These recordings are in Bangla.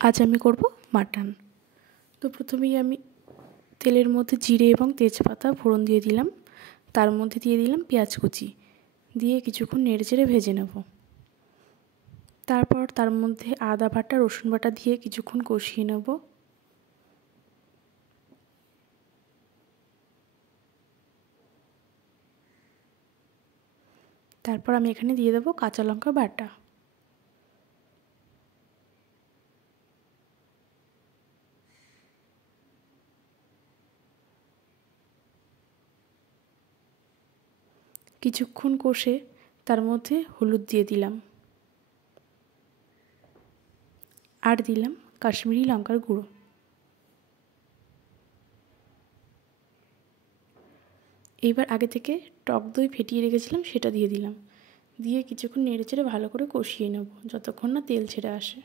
আজ আমি করব মাটন। তো প্রথমেই আমি তেলের মধ্যে জিরে এবং তেজপাতা ফোড়ন দিয়ে দিলাম, তার মধ্যে দিয়ে দিলাম পেঁয়াজ কুচি, দিয়ে কিছুক্ষণ নেড়েচেড়ে ভেজে নেব। তারপর তার মধ্যে আদা বাটা রসুন বাটা দিয়ে কিছুক্ষণ কষিয়ে নেব। তারপর আমি এখানে দিয়ে দেবো কাঁচা লঙ্কা বাটা। কিছুক্ষণ কষে তার মধ্যে হলুদ দিয়ে দিলাম, আর দিলাম কাশ্মীরি লঙ্কার গুঁড়ো। এইবার আগে থেকে টক দই ফেটিয়ে রেখেছিলাম সেটা দিয়ে দিলাম, দিয়ে কিছুক্ষণ নেড়েচেড়ে ভালো করে কষিয়ে নেব যতক্ষণ না তেল ছেড়ে আসে।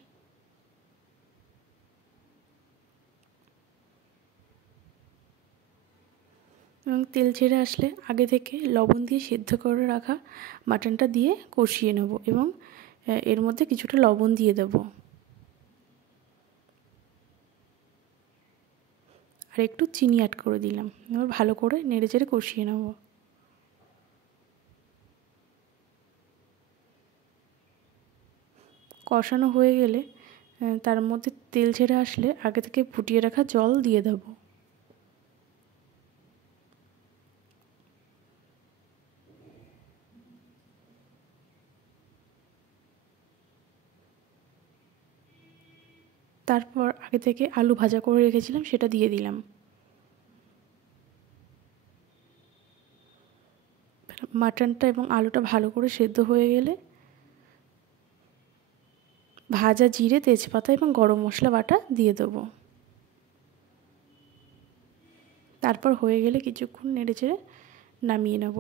এবং তেল ছেড়ে আসলে আগে থেকে লবণ দিয়ে সেদ্ধ করে রাখা মাটনটা দিয়ে কষিয়ে নেব এবং এর মধ্যে কিছুটা লবণ দিয়ে দেব, আর একটু চিনি অ্যাড করে দিলাম। এবার ভালো করে নেড়েচেড়ে কষিয়ে নেব। কষানো হয়ে গেলে তার মধ্যে তেল ছেড়ে আসলে আগে থেকে ফুটিয়ে রাখা জল দিয়ে দেব। তারপর আগে থেকে আলু ভাজা করে রেখেছিলাম সেটা দিয়ে দিলাম। মাটনটা এবং আলুটা ভালো করে সেদ্ধ হয়ে গেলে ভাজা জিরে তেজপাতা এবং গরম মশলা বাটা দিয়ে দেবো। তারপর হয়ে গেলে কিছুক্ষণ নেড়েচেড়ে নামিয়ে নেব।